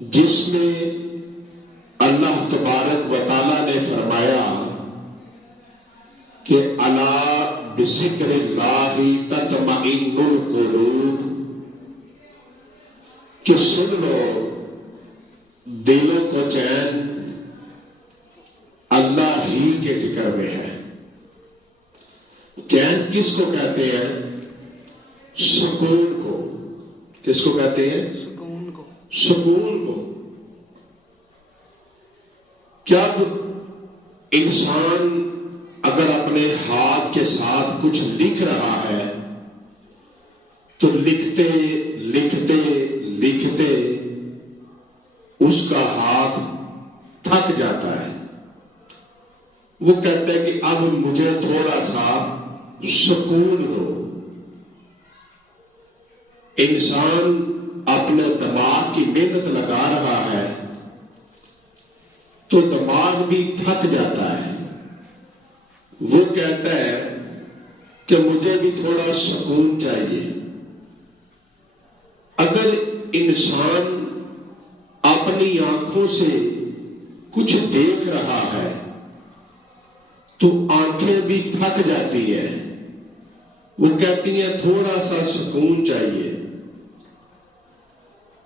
جس میں اللہ تبارک و تعالیٰ نے فرمایا کہ الا بذکر اللہ تطمئن القلوب، کہ سن لو دلوں کو چین اللہ ہی کے ذکر میں ہے۔ چین کس کو کہتے ہیں؟ سکون کو۔ کس کو کہتے ہیں؟ سکون کو۔ سکون کو۔ کیا انسان اگر اپنے ہاتھ کے ساتھ کچھ لکھ رہا ہے تو لکھتے لکھتے لکھتے اس کا ہاتھ تھک جاتا ہے، وہ کہتا ہے کہ اب مجھے تھوڑا سا سکون دو۔ انسان اپنے دماغ کی محنت لگا رہا ہے تو دماغ بھی تھک جاتا ہے، وہ کہتا ہے کہ مجھے بھی تھوڑا سکون چاہیے۔ اگر انسان اپنی آنکھوں سے کچھ دیکھ رہا ہے تو آنکھیں بھی تھک جاتی ہے، وہ کہتی ہیں تھوڑا سا سکون چاہیے۔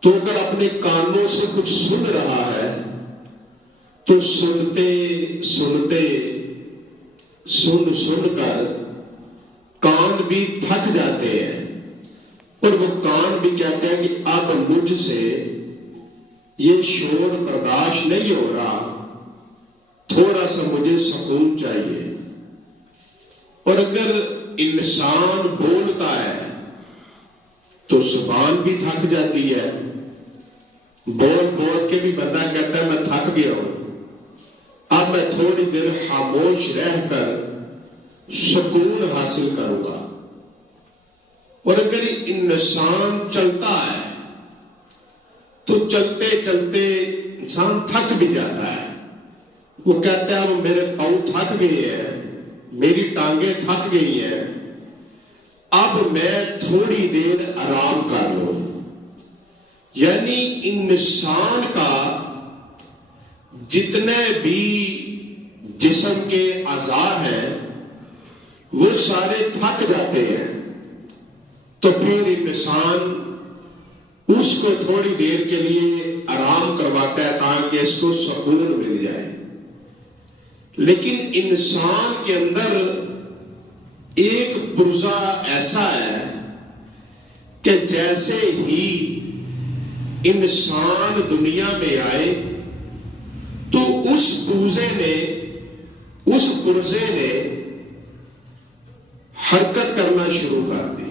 تو اگر اپنے کانوں سے کچھ سن رہا ہے تو سنتے سنتے سن کر کان بھی تھک جاتے ہیں، اور وہ کان بھی کہتے ہیں کہ اب مجھ سے یہ شور برداشت نہیں ہو رہا، تھوڑا سا مجھے سکون چاہیے۔ اور اگر انسان بولتا ہے تو زبان بھی تھک جاتی ہے، بول بول کے بھی بندہ کہتا ہے میں تھک گیا ہوں، اب میں تھوڑی دیر خاموش رہ کر سکون حاصل کروں گا۔ اور اگر انسان چلتا ہے تو چلتے چلتے انسان تھک بھی جاتا ہے، وہ کہتا ہے اب میرے پاؤں تھک گئے ہیں، میری ٹانگیں تھک گئی ہیں، اب میں تھوڑی دیر آرام کر لوں۔ یعنی انسان کا جتنے بھی جسم کے اعضاء ہیں وہ سارے تھک جاتے ہیں، تو پھر انسان اس کو تھوڑی دیر کے لیے آرام کرواتا ہے تاکہ اس کو سکون مل جائے۔ لیکن انسان کے اندر ایک پرزہ ایسا ہے کہ جیسے ہی انسان دنیا میں آئے تو اس پرزے نے حرکت کرنا شروع کر دی۔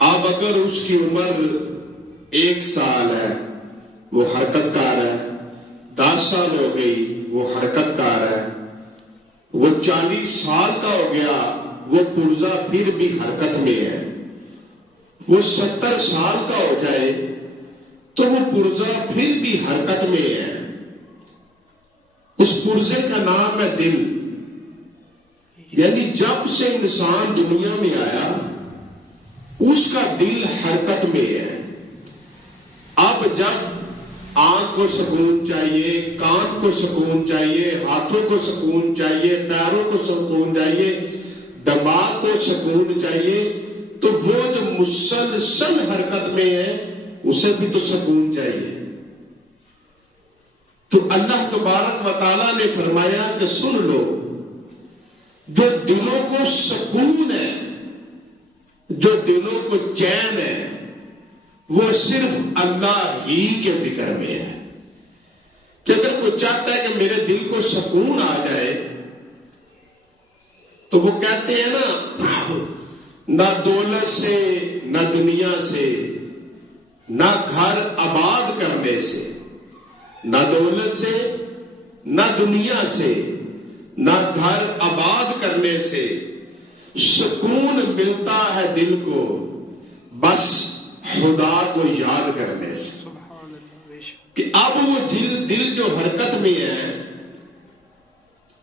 اب اگر اس کی عمر 1 سال ہے وہ حرکت کار ہے، 10 سال ہو گئی وہ حرکت کار ہے، وہ 40 سال کا ہو گیا وہ پرزہ پھر بھی حرکت میں ہے، وہ 70 سال کا ہو جائے تو وہ پرزہ پھر بھی حرکت میں ہے۔ اس پرزے کا نام ہے دل۔ یعنی جب سے انسان دنیا میں آیا اس کا دل حرکت میں ہے۔ اب جب آنکھ کو سکون چاہیے، کان کو سکون چاہیے، ہاتھوں کو سکون چاہیے، پیروں کو سکون چاہیے، دماغ کو سکون چاہیے، تو وہ جو مسلسل حرکت میں ہے اسے بھی تو سکون چاہیے۔ تو اللہ تبارک و تعالیٰ نے فرمایا کہ سن لو، جو دلوں کو سکون ہے، جو دلوں کو چین ہے، وہ صرف اللہ ہی کے ذکر میں ہے۔ کہ اگر کوئی چاہتا ہے کہ میرے دل کو سکون آ جائے تو وہ کہتے ہیں نا، نہ دولت سے، نہ دنیا سے، نہ گھر آباد کرنے سے، نہ دولت سے، نہ دنیا سے، نہ گھر آباد کرنے سے سکون ملتا ہے دل کو، بس خدا کو یاد کرنے سے۔ کہ اب وہ دل جو حرکت میں ہے،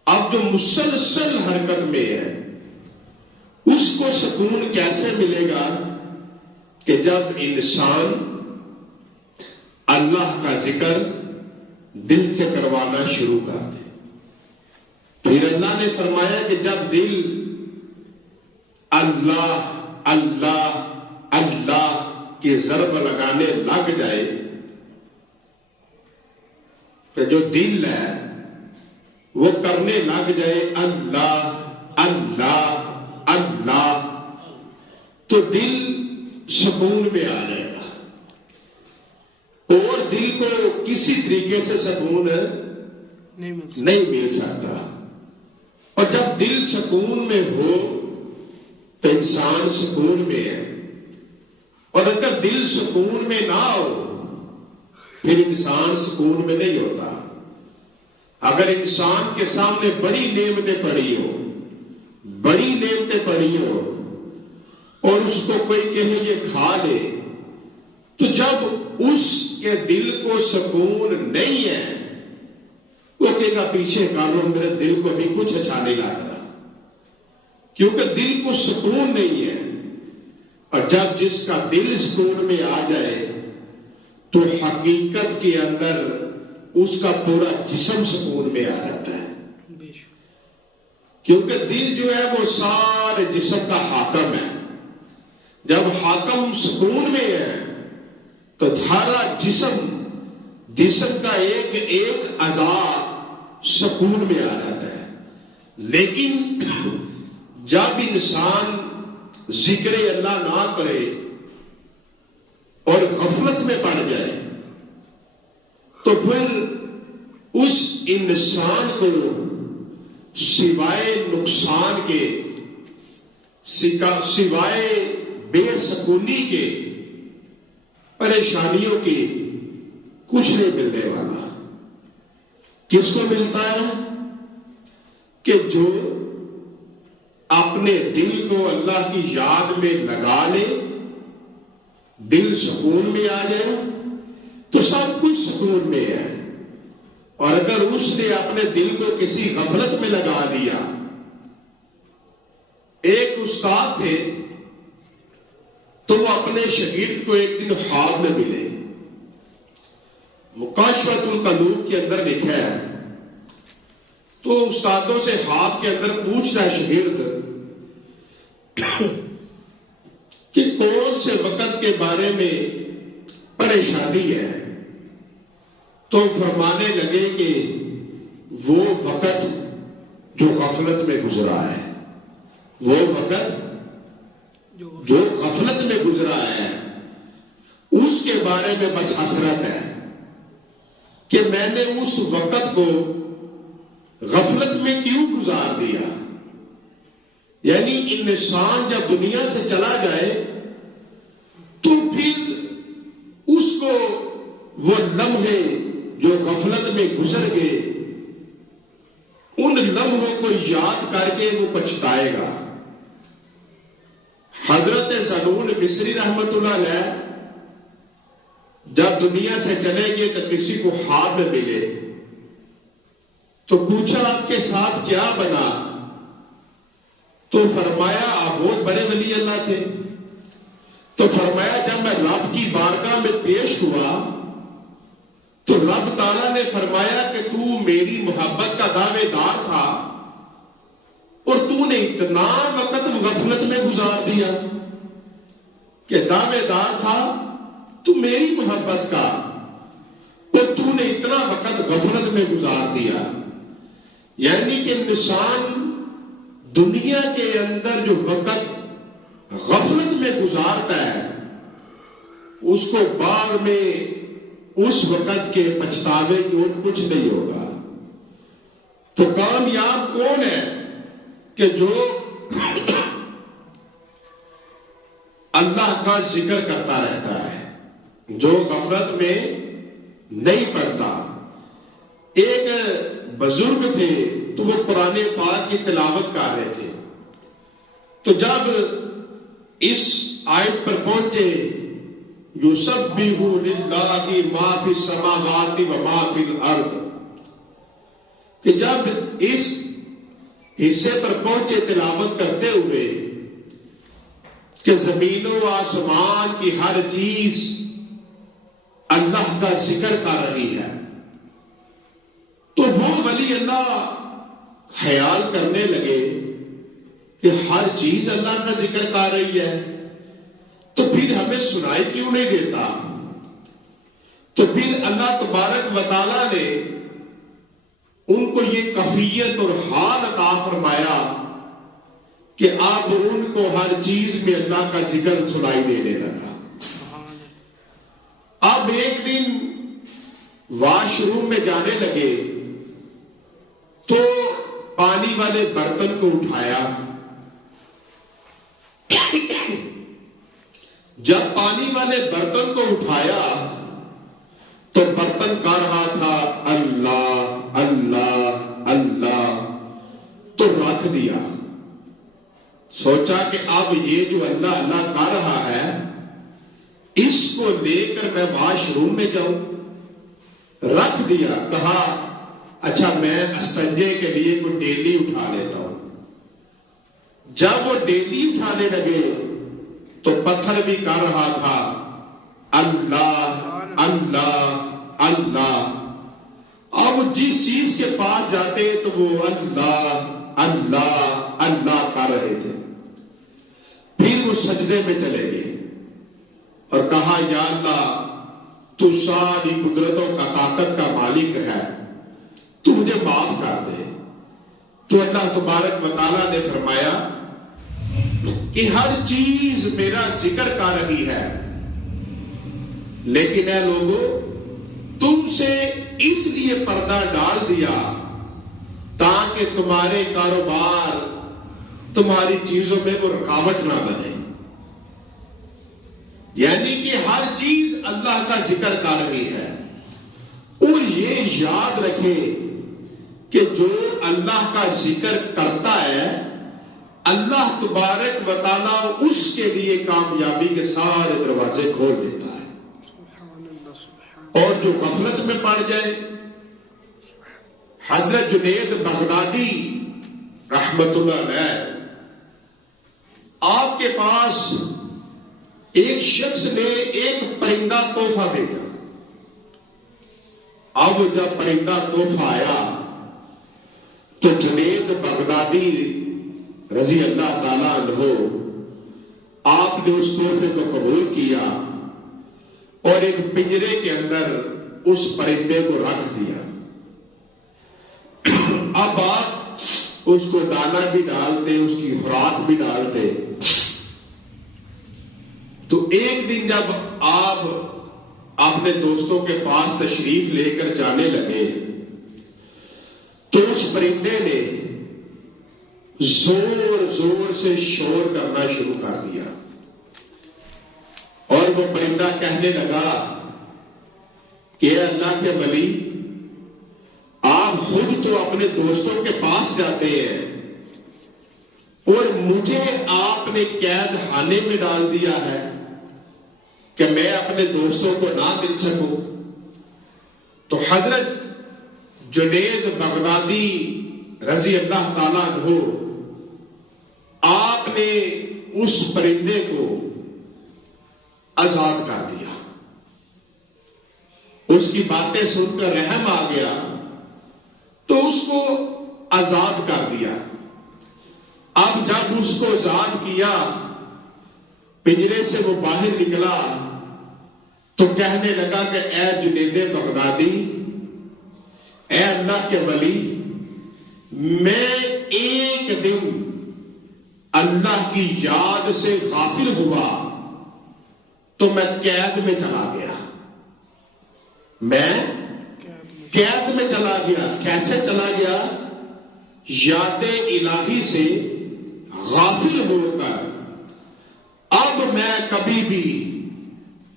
اب جو مسلسل حرکت میں ہے، اس کو سکون کیسے ملے گا؟ کہ جب انسان اللہ کا ذکر دل سے کروانا شروع کر دے. پھر اللہ نے فرمایا کہ جب دل اللہ اللہ اللہ کی ضرب لگانے لگ جائے کہ جو دل ہے وہ کرنے لگ جائے اللہ اللہ اللہ، تو دل سکون میں آ جائے گا. اور دل کو کسی طریقے سے سکون نہیں مل سکتا. اور جب دل سکون میں ہو تو انسان سکون میں ہے، اور اگر دل سکون میں نہ ہو پھر انسان سکون میں نہیں ہوتا. اگر انسان کے سامنے بڑی نعمتیں پڑی ہو، بڑی نعمتیں پڑی ہو، اور اس کو کوئی کہے یہ کھا لے، تو جب اس کے دل کو سکون نہیں ہے وہ کہے گا پیچھے کانوں میرے دل کو بھی کچھ اچھا نہیں لگ رہا، کیونکہ دل کو سکون نہیں ہے. اور جب جس کا دل سکون میں آ جائے تو حقیقت کے اندر اس کا پورا جسم سکون میں آ جاتا ہے. کیونکہ دل جو ہے وہ سارے جسم کا حاکم ہے. جب حاکم سکون میں ہے تو سارا جسم کا ایک ایک اعضا سکون میں آ جاتا ہے. لیکن جب انسان ذکر اللہ نہ کرے اور غفلت میں پڑ جائے تو پھر اس انسان کو سوائے نقصان کے، سوائے بے سکونی کے، پریشانیوں کی کچھ نہیں ملنے والا. کس کو ملتا ہے؟ کہ جو اپنے دل کو اللہ کی یاد میں لگا لے، دل سکون میں آ جائے تو سب کچھ سکون میں ہے. اور اگر اس نے اپنے دل کو کسی غفلت میں لگا لیا. ایک استاد تھے تو وہ اپنے شاگرد کو ایک دن خواب میں ملے. مکاشفۃ القلوب کے اندر لکھا ہے، تو استادوں سے خواب کے اندر پوچھتا ہے شاگرد کہ کون سے وقت کے بارے میں پریشانی ہے. تو فرمانے لگے کہ وہ وقت جو غفلت میں گزرا ہے، وہ وقت جو غفلت میں گزرا ہے اس کے بارے میں بس حسرت ہے کہ میں نے اس وقت کو غفلت میں کیوں گزار دیا. یعنی انسان جب دنیا سے چلا جائے تو پھر اس کو وہ لمحے جو غفلت میں گزر گئے ان لمحوں کو یاد کر کے وہ پچھتائے گا. حضرت سنون مصری رحمت اللہ علیہ جب دنیا سے چلے گئے تو کسی کو خواب میں ملے تو پوچھا آپ کے ساتھ کیا بنا؟ تو فرمایا آپ بہت بڑے ولی اللہ تھے. تو فرمایا جب میں رب کی بارگاہ میں پیش ہوا تو رب تعالیٰ نے فرمایا کہ تو میری محبت کا دعوے دار تھا اور تو نے اتنا وقت غفلت میں گزار دیا کہ دعوے دار تھا تو میری محبت کا اور تو نے اتنا وقت غفلت میں گزار دیا. یعنی کہ انسان دنیا کے اندر جو وقت غفلت میں گزارتا ہے اس کو بعد میں اس وقت کے پچھتاوے کی اور کچھ نہیں ہوگا. تو کامیاب کون ہے کہ جو اللہ کا ذکر کرتا رہتا ہے، جو غفلت میں نہیں پڑتا. ایک بزرگ تھے تو وہ قرآن پاک کی تلاوت کر رہے تھے. تو جب اس آیت پر پہنچے یسبح للہ ما فی السماوات و ما فی الارض، کہ جب اس حصے پر پہنچے تلاوت کرتے ہوئے کہ زمین و آسمان کی ہر چیز اللہ کا ذکر کر رہی ہے، تو وہ ولی اللہ خیال کرنے لگے کہ ہر چیز اللہ کا ذکر کر رہی ہے، تو پھر ہمیں سنائی کیوں نہیں دیتا؟ تو پھر اللہ تبارک و تعالیٰ نے ان کو یہ کفیت اور حال عطا فرمایا کہ اب ان کو ہر چیز میں اللہ کا ذکر سنائی دینے لگا۔ اب ایک دن واش روم میں جانے لگے تو پانی والے برتن کو اٹھایا، جب پانی والے برتن کو اٹھایا تو برتن کہہ رہا تھا اللہ اللہ اللہ، تو رکھ دیا۔ سوچا کہ اب یہ جو اللہ اللہ کہہ رہا ہے اس کو لے کر میں واش روم میں جاؤں، رکھ دیا۔ کہا اچھا میں استنجے کے لیے کوئی ڈیلی اٹھا لیتا ہوں۔ جب وہ ڈیلی اٹھانے لگے تو پتھر بھی کر رہا تھا اللہ اللہ اللہ۔ اب جس چیز کے پاس جاتے تو وہ اللہ اللہ اللہ کر رہے تھے۔ پھر وہ سجدے میں چلے گئے اور کہا یا اللہ تو ساری قدرتوں کا طاقت کا مالک ہے، تو مجھے معاف کر دے۔ تو اللہ تبارک و تعالیٰ نے فرمایا کہ ہر چیز میرا ذکر کر رہی ہے، لیکن اے لوگوں تم سے اس لیے پردہ ڈال دیا تاکہ تمہارے کاروبار تمہاری چیزوں میں وہ رکاوٹ نہ بنے۔ یعنی کہ ہر چیز اللہ کا ذکر کر رہی ہے، اور یہ یاد رکھے کہ جو اللہ کا ذکر کرتا ہے اللہ تبارک و تعالیٰ اس کے لیے کامیابی کے سارے دروازے کھول دیتا ہے، اور جو غفلت میں پڑ جائے۔ حضرت جنید بغدادی رحمت اللہ علیہ، آپ کے پاس ایک شخص نے ایک پرندہ تحفہ بھیجا۔ اب جب پرندہ تحفہ آیا تو جنید بغدادی رضی اللہ تعالیٰ عنہ آپ نے اس تحفے کو قبول کیا اور ایک پنجرے کے اندر اس پرندے کو رکھ دیا۔ اب آپ اس کو دانہ بھی ڈالتے، اس کی خوراک بھی ڈالتے۔ تو ایک دن جب آپ اپنے دوستوں کے پاس تشریف لے کر جانے لگے تو اس پرندے نے زور زور سے شور کرنا شروع کر دیا، اور وہ پرندہ کہنے لگا کہ اے اللہ کے ولی، آپ خود تو اپنے دوستوں کے پاس جاتے ہیں اور مجھے آپ نے قید خانے میں ڈال دیا ہے کہ میں اپنے دوستوں کو نہ مل سکوں۔ تو حضرت جنید بغدادی رضی اللہ تعالیٰ عنہ آپ نے اس پرندے کو آزاد کر دیا۔ اس کی باتیں سن کر رحم آ گیا تو اس کو آزاد کر دیا۔ اب جب اس کو آزاد کیا، پنجرے سے وہ باہر نکلا تو کہنے لگا کہ اے جنید بغدادی، اے اللہ کے ولی، میں ایک دن اللہ کی یاد سے غافل ہوا تو میں قید میں چلا گیا۔ میں قید میں چلا گیا۔ کیسے چلا گیا؟ یاد الہی سے غافل ہو کر اب میں کبھی بھی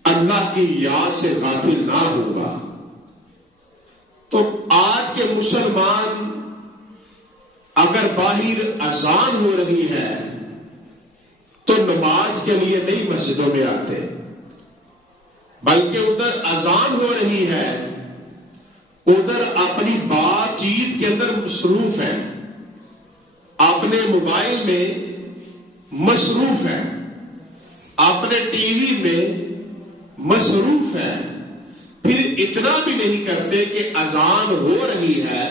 اللہ کی یاد سے غافل نہ ہوں گا۔ تو آج کے مسلمان اگر باہر اذان ہو رہی ہے تو نماز کے لیے نہیں مسجدوں میں آتے، بلکہ ادھر اذان ہو رہی ہے، ادھر اپنی بات چیت کے اندر مصروف ہے، اپنے موبائل میں مصروف ہے، اپنے ٹی وی میں مصروف ہے، اتنا بھی نہیں کرتے کہ اذان ہو رہی ہے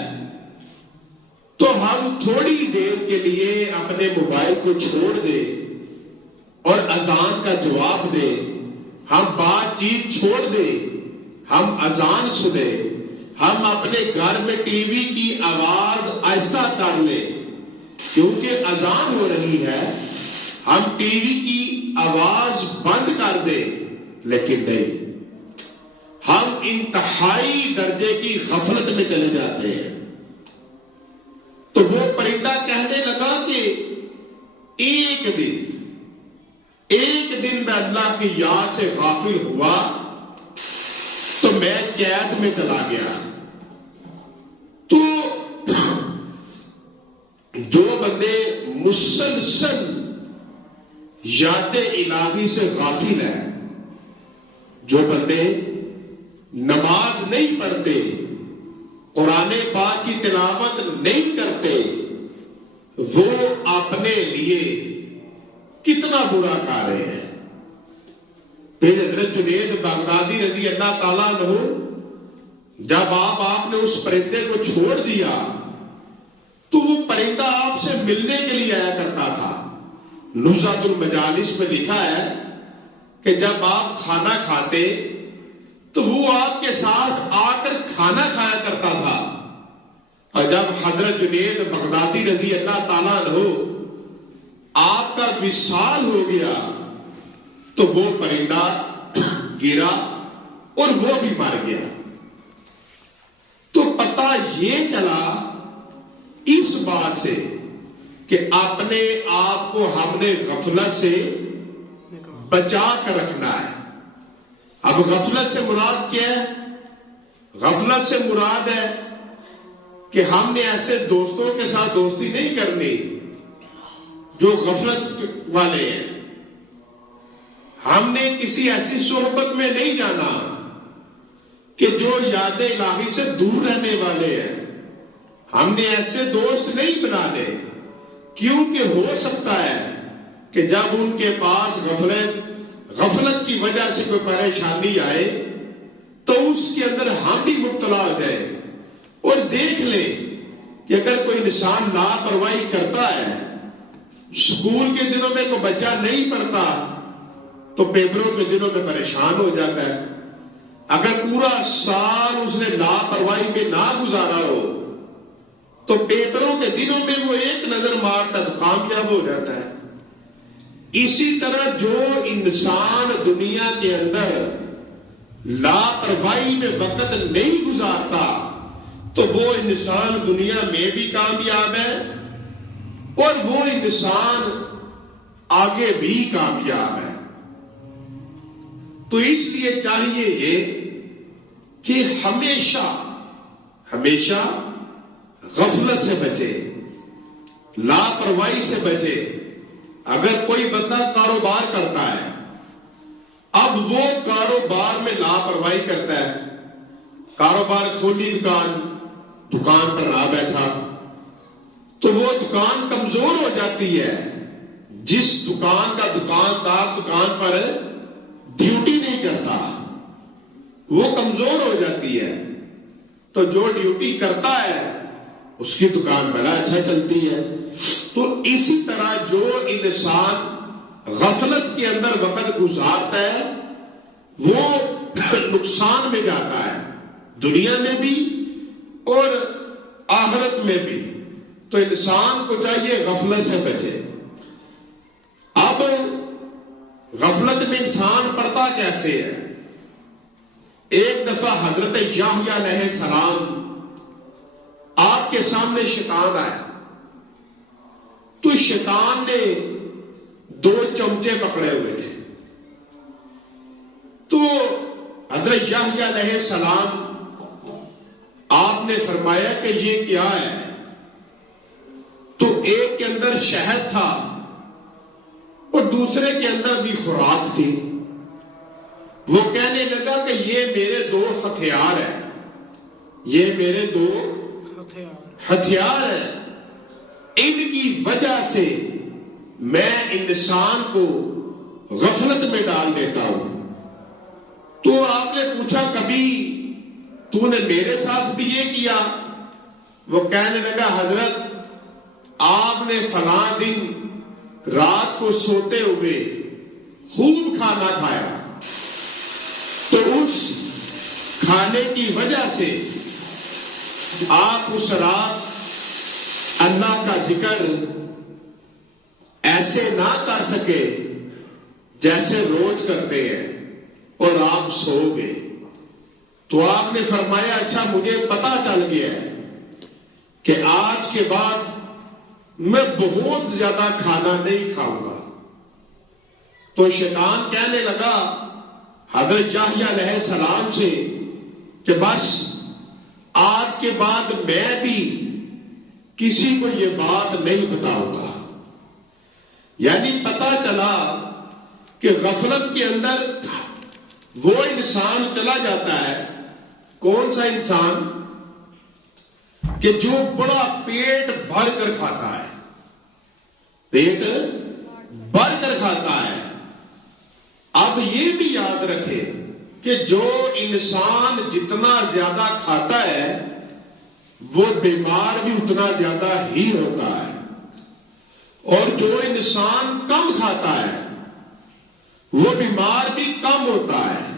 تو ہم تھوڑی دیر کے لیے اپنے موبائل کو چھوڑ دیں اور اذان کا جواب دیں، ہم بات چیت چھوڑ دیں، ہم اذان سنیں، ہم اپنے گھر میں ٹی وی کی آواز آہستہ کر لیں کیونکہ اذان ہو رہی ہے، ہم ٹی وی کی آواز بند کر دیں، لیکن نہیں، ہم انتہائی درجے کی غفلت میں چلے جاتے ہیں۔ تو وہ پرندہ کہنے لگا کہ ایک دن میں اللہ کی یاد سے غافل ہوا تو میں قید میں چلا گیا۔ تو جو بندے مسلسل یاد الہی سے غافل ہیں، جو بندے نماز نہیں پڑھتے، قرآن پاک کی تلاوت نہیں کرتے، وہ اپنے لیے کتنا برا کر رہے ہیں۔ پھر حضرت جنید بغدادی رضی اللہ تعالیٰ عنہ جب آپ نے اس پرندے کو چھوڑ دیا تو وہ پرندہ آپ سے ملنے کے لیے آیا کرتا تھا۔ نزہۃ المجالس میں لکھا ہے کہ جب آپ کھانا کھاتے تو وہ آپ کے ساتھ آ کر کھانا کھایا کرتا تھا، اور جب حضرت جنید بغدادی رضی اللہ تعالیٰ عنہ آپ کا وصال ہو گیا تو وہ پرندہ گرا اور وہ بھی مر گیا۔ تو پتہ یہ چلا اس بات سے کہ اپنے آپ کو ہم نے غفلت سے بچا کر رکھنا ہے۔ اب غفلت سے مراد کیا ہے؟ غفلت سے مراد ہے کہ ہم نے ایسے دوستوں کے ساتھ دوستی نہیں کرنی جو غفلت والے ہیں، ہم نے کسی ایسی صحبت میں نہیں جانا کہ جو یاد الہی سے دور رہنے والے ہیں، ہم نے ایسے دوست نہیں بنانے، کیونکہ ہو سکتا ہے کہ جب ان کے پاس غفلت کی وجہ سے کوئی پریشانی آئے تو اس کے اندر ہم بھی مبتلا ہو جائے۔ اور دیکھ لیں کہ اگر کوئی انسان لاپرواہی کرتا ہے، اسکول کے دنوں میں کوئی بچہ نہیں پڑھتا تو پیپروں کے دنوں میں پریشان ہو جاتا ہے۔ اگر پورا سال اس نے لاپرواہی میں نہ گزارا ہو تو پیپروں کے دنوں میں وہ ایک نظر مارتا تو کامیاب ہو جاتا ہے۔ اسی طرح جو انسان دنیا کے اندر لاپرواہی میں وقت نہیں گزارتا تو وہ انسان دنیا میں بھی کامیاب ہے اور وہ انسان آگے بھی کامیاب ہے۔ تو اس لیے چاہیے یہ کہ ہمیشہ غفلت سے بچے، لاپرواہی سے بچے۔ اگر کوئی بندہ کاروبار کرتا ہے، اب وہ کاروبار میں لاپرواہی کرتا ہے، کاروبار کھولی دکان پر نہ بیٹھا تو وہ دکان کمزور ہو جاتی ہے۔ جس دکان کا دکاندار دکان پر ڈیوٹی نہیں کرتا وہ کمزور ہو جاتی ہے، تو جو ڈیوٹی کرتا ہے اس کی دکان بڑا اچھا چلتی ہے۔ تو اسی طرح جو انسان غفلت کے اندر وقت گزارتا ہے وہ نقصان میں جاتا ہے، دنیا میں بھی اور آخرت میں بھی۔ تو انسان کو چاہیے غفلت سے بچے۔ اب غفلت میں انسان پڑتا کیسے ہے؟ ایک دفعہ حضرت یحییٰ علیہ السلام آپ کے سامنے شیطان آیا تو شیطان نے 2 چمچے پکڑے ہوئے تھے، تو حضرت یحییٰ علیہ السلام آپ نے فرمایا کہ یہ کیا ہے؟ تو ایک کے اندر شہد تھا اور دوسرے کے اندر بھی خوراک تھی۔ وہ کہنے لگا کہ یہ میرے 2 ہتھیار ہیں، یہ میرے 2 ہتھیار ہیں، ان کی وجہ سے میں انسان کو غفلت میں ڈال دیتا ہوں۔ تو آپ نے پوچھا کبھی تو نے میرے ساتھ بھی یہ کیا؟ وہ کہنے لگا حضرت آپ نے فلاں دن رات کو سوتے ہوئے خوب کھانا کھایا، تو اس کھانے کی وجہ سے آپ اس رات اللہ کا ذکر ایسے نہ کر سکے جیسے روز کرتے ہیں، اور آپ سو گئے۔ تو آپ نے فرمایا اچھا مجھے پتا چل گیا ہے کہ آج کے بعد میں بہت زیادہ کھانا نہیں کھاؤں گا۔ تو شیطان کہنے لگا حضرت یحییٰ علیہ السلام سے کہ بس آج کے بعد میں بھی کسی کو یہ بات نہیں بتاؤں گا۔ یعنی پتا چلا کہ غفلت کے اندر وہ انسان چلا جاتا ہے، کون سا انسان؟ کہ جو بڑا پیٹ بھر کر کھاتا ہے، پیٹ بھر کر کھاتا ہے۔ اب یہ بھی یاد رکھے کہ جو انسان جتنا زیادہ کھاتا ہے وہ بیمار بھی اتنا زیادہ ہی ہوتا ہے، اور جو انسان کم کھاتا ہے وہ بیمار بھی کم ہوتا ہے۔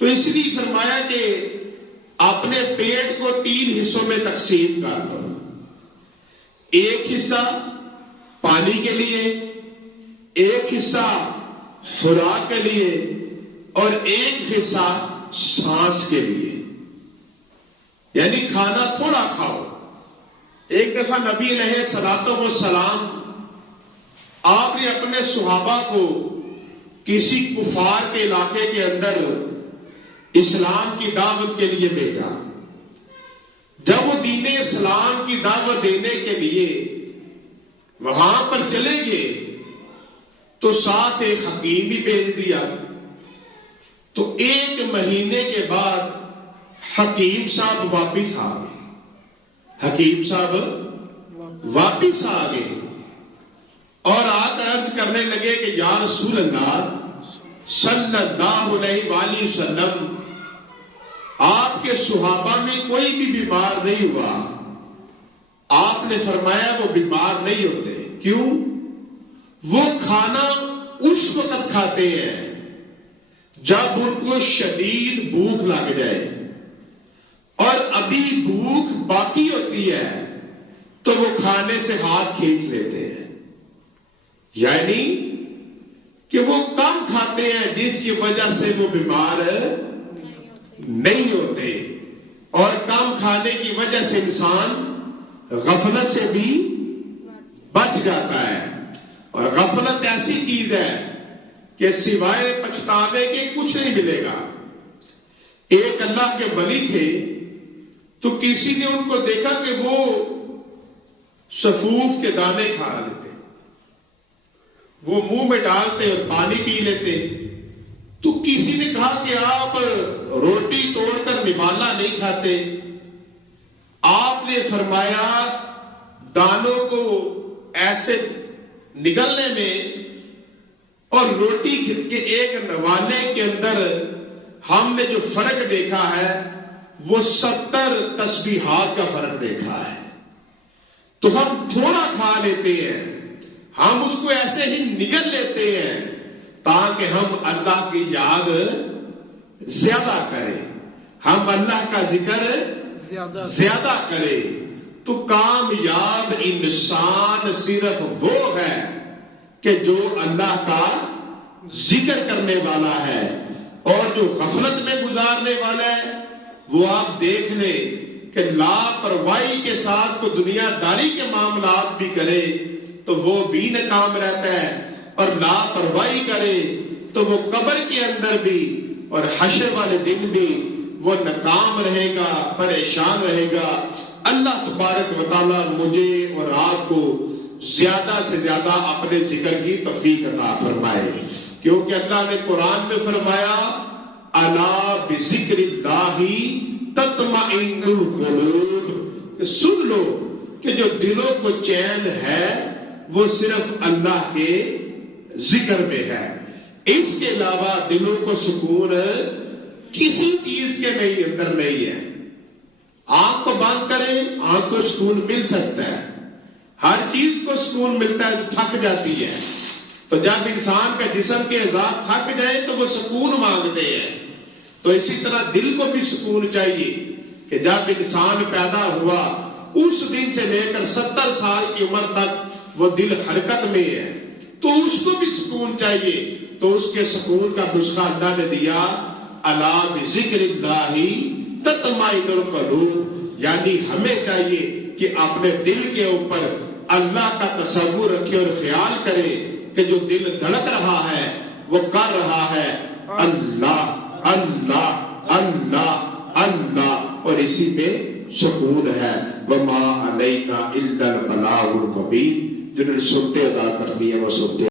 تو اس لیے فرمایا کہ اپنے پیٹ کو 3 حصوں میں تقسیم کر دو، ایک حصہ پانی کے لیے، ایک حصہ خوراک کے لیے، اور ایک حصہ سانس کے لیے۔ یعنی کھانا تھوڑا کھاؤ۔ ایک دفعہ نبی علیہ الصلوۃ والسلام آپ نے اپنے صحابہ کو کسی کفار کے علاقے کے اندر اسلام کی دعوت کے لیے بھیجا۔ جب وہ دین اسلام کی دعوت دینے کے لیے وہاں پر چلے گئے تو ساتھ ایک حکیم بھی بھیج دیا۔ تو 1 مہینے کے بعد حکیم صاحب واپس آ گئے، حکیم صاحب واپس آ گئے اور عرض کرنے لگے کہ یا رسول اللہ صلی اللہ علیہ وآلہ وسلم، آپ کے صحابہ میں کوئی بھی بیمار نہیں ہوا۔ آپ نے فرمایا وہ بیمار نہیں ہوتے۔ کیوں؟ وہ کھانا اس وقت کھاتے ہیں جب ان کو شدید بھوک لگ جائے، اور ابھی بھوک باقی ہوتی ہے تو وہ کھانے سے ہاتھ کھینچ لیتے ہیں۔ یعنی کہ وہ کم کھاتے ہیں جس کی وجہ سے وہ بیمار نہیں ہوتے، اور کم کھانے کی وجہ سے انسان غفلت سے بھی بچ جاتا ہے۔ اور غفلت ایسی چیز ہے کہ سوائے پچھتاوے کے کچھ نہیں ملے گا۔ ایک اللہ کے ولی تھے، تو کسی نے ان کو دیکھا کہ وہ سفوف کے دانے کھا لیتے، وہ منہ میں ڈالتے اور پانی پی لیتے۔ تو کسی نے کہا کہ آپ روٹی توڑ کر نوالا نہیں کھاتے؟ آپ نے فرمایا دانوں کو ایسے نگلنے میں اور روٹی کے ایک نوالے کے اندر ہم نے جو فرق دیکھا ہے وہ 70 تسبیحات کا فرق دیکھا ہے۔ تو ہم تھوڑا کھا لیتے ہیں، ہم اس کو ایسے ہی نگل لیتے ہیں تاکہ ہم اللہ کی یاد زیادہ کریں، ہم اللہ کا ذکر زیادہ کریں۔ تو کامیاب انسان صرف وہ ہے کہ جو اللہ کا ذکر کرنے والا ہے، اور جو غفلت میں گزارنے والا ہے وہ آپ دیکھ لیں کہ لاپرواہی کے ساتھ کو دنیا داری کے معاملات بھی کرے تو وہ بھی ناکام رہتا ہے، اور لاپرواہی کرے تو وہ قبر کے اندر بھی اور حشر والے دن بھی وہ ناکام رہے گا، پریشان رہے گا۔ اللہ تبارک و تعالیٰ مجھے اور آپ کو زیادہ سے زیادہ اپنے ذکر کی توفیق عطا فرمائے، کیونکہ اللہ نے قرآن میں فرمایا الا بذکر اللہ تطمئن القلوب، سن لو کہ جو دلوں کو چین ہے وہ صرف اللہ کے ذکر میں ہے، اس کے علاوہ دلوں کو سکون کسی چیز کے نہیں اندر نہیں ہے. آنکھ کو بند کریں, آنکھ کو سکون مل سکتا ہے, ہر چیز کو سکون ملتا ہے, تھک جاتی ہے. تو جب انسان کا جسم کے اعضاء تھک جائے تو وہ سکون مانگتے ہیں. تو اسی طرح دل کو بھی سکون چاہیے کہ جب انسان پیدا ہوا اس دن سے لے کر 70 سال کی عمر تک وہ دل حرکت میں ہے, تو اس کو بھی سکون چاہیے. تو اس کے سکون کا نسخہ اللہ نے دیا, الا بذکر اللہ تطمئن القلوب. یعنی ہمیں چاہیے کہ اپنے دل کے اوپر اللہ کا تصور رکھے اور خیال کرے کہ جو دل دھڑک رہا ہے وہ کر رہا ہے اللہ اللہ اللہ اللہ, اور اسی میں سکون ہے. وما علینا الا البلاغ المبین. جنہوں نے سنتے ادا کرنی ہے وہ سنتے